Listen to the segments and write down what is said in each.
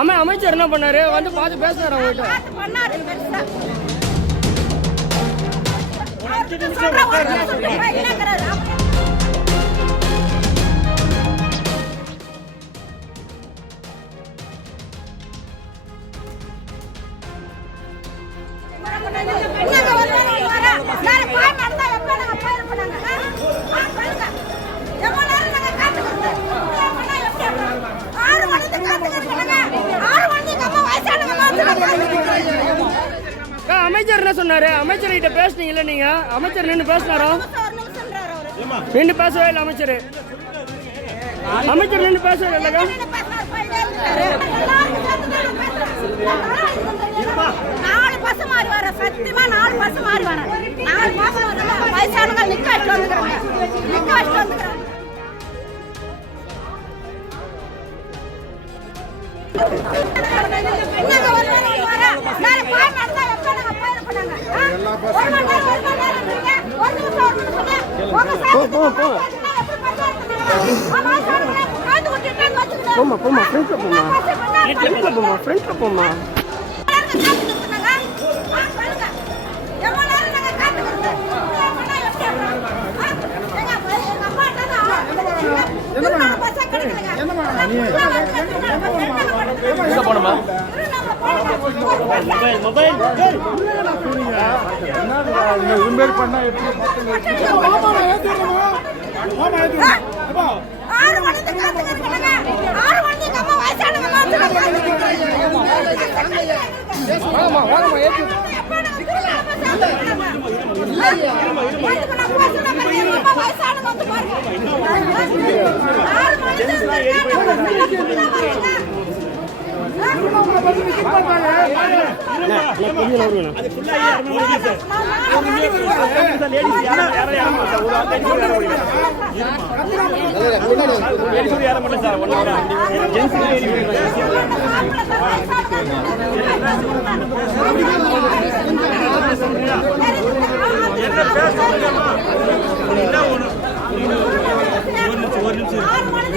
அமைச்சர் என்ன பண்ணாரு? வந்து பார்த்து பேசுறாரு அவங்ககிட்ட. அமைச்சர் என்ன சொன்னாரு? அமைச்சர் கிட்ட பேசுனீங்கல்ல நீங்க? அமைச்சர் நின்று பேசினாரோ? நின்று பேசவே இல்லை அமைச்சர். அமைச்சர் நின்று பேசவே இல்லைங்க. 4 பஸ் மாறி வர, சத்தியமா 4 பஸ் மாறி வர. 4 மாசம் வயசானவங்க நிக்க வச்சுட்டு வந்துக்கிறாங்க. நிக்க வச்சுட்டு வந்துக்கிறாங்க. போமா ஃப்ரெண்ட்ல போமா.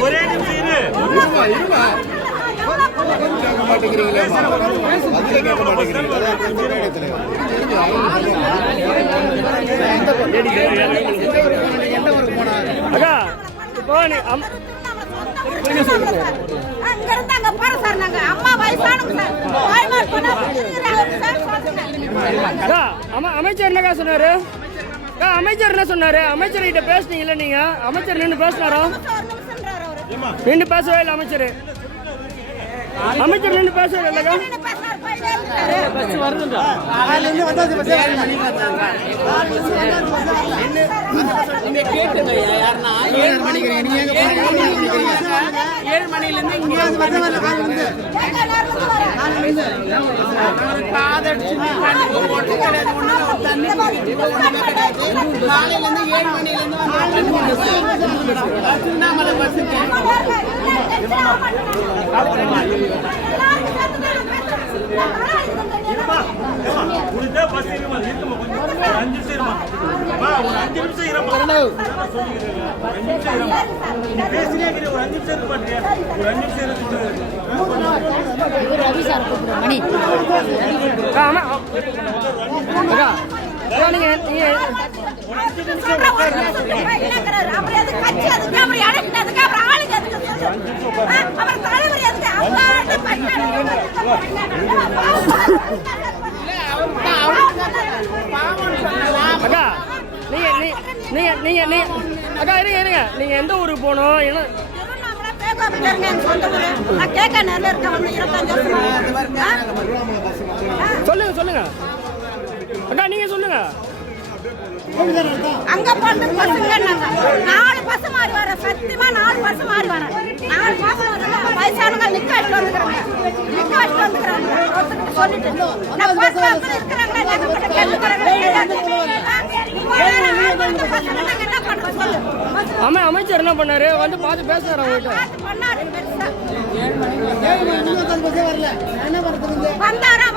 ஒரே அமைச்சர் என்னக்கா சொன்னாரு? அமைச்சர் என்ன சொன்னாரு? அமைச்சர் கிட்ட பேசுனீங்கல்ல நீங்க? அமைச்சர் நின்று பேசினாரோ? நின்று பேசவே இல்லை அமைச்சர். அமைச்சர் நின்று பேசவே இல்லைங்க. நீங்க எந்த ஊருக்கு போகணும்? சொல்லுங்க அக்கா, நீங்க சொல்லுங்க. அங்க போறது பஸ்ஸுங்க. 4 பஸ் மாறி வர, சத்தியமா 4 பஸ் மாறி வர. 4 மாசம் வயசானவங்க நிக்க வச்சுட்டு வந்துக்கிறாங்க. நிக்க வச்சுட்டு வந்துக்கிறாங்க சொல்லிட்டு நான் பஸ் இருக்கிறாங்க. அமைச்சர் என்ன பண்ணாரு? வந்து பார்த்து பேசுறாரு அவங்ககிட்ட. வந்தாரா